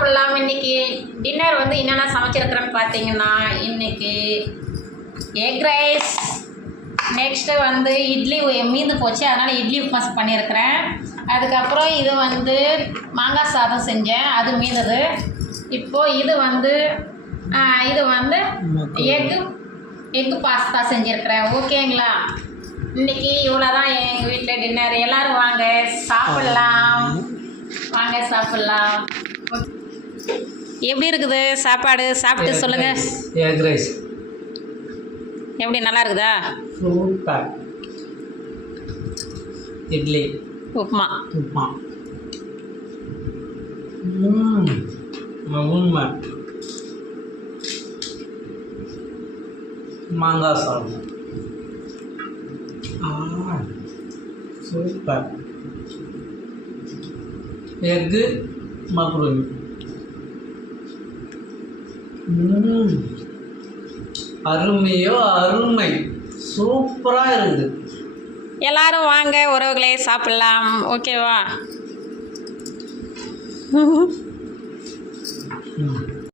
சாப்பிட்லாம். இன்றைக்கி டின்னர் வந்து என்னென்ன சமைச்சிருக்கிறேன்னு பார்த்தீங்கன்னா, இன்றைக்கி எக் ரைஸ், நெக்ஸ்ட்டு வந்து இட்லி மீந்து போச்சு, அதனால் இட்லி உப்புமா பண்ணியிருக்கிறேன். அதுக்கப்புறம் இது வந்து மாங்காய் சாதம் செஞ்சேன், அது மீந்தது. இப்போது இது வந்து எக்கு பாஸ்தா செஞ்சுருக்கிறேன். ஓகேங்களா? இன்றைக்கி இவ்வளோ தான் எங்கள் வீட்டில் டின்னர். எல்லோரும் வாங்க சாப்பிட்லாம். வாங்க சாப்பிட்லாம். எப்படி இருக்குது சாப்பாடு? சாப்பிட்டு சொல்லுங்கள். எக் ரைஸ் எப்படி, நல்லா இருக்குதா? சூப்பர். இட்லி, உப்புமா உண்மை. மாங்காய் சாதம் சூப்பர். எக்கு மக்ரூனி அருமையோ அருமை, சூப்பராக இருக்குது. எல்லாரும் வாங்க உறவுகளே, சாப்பிட்லாம். ஓகேவா?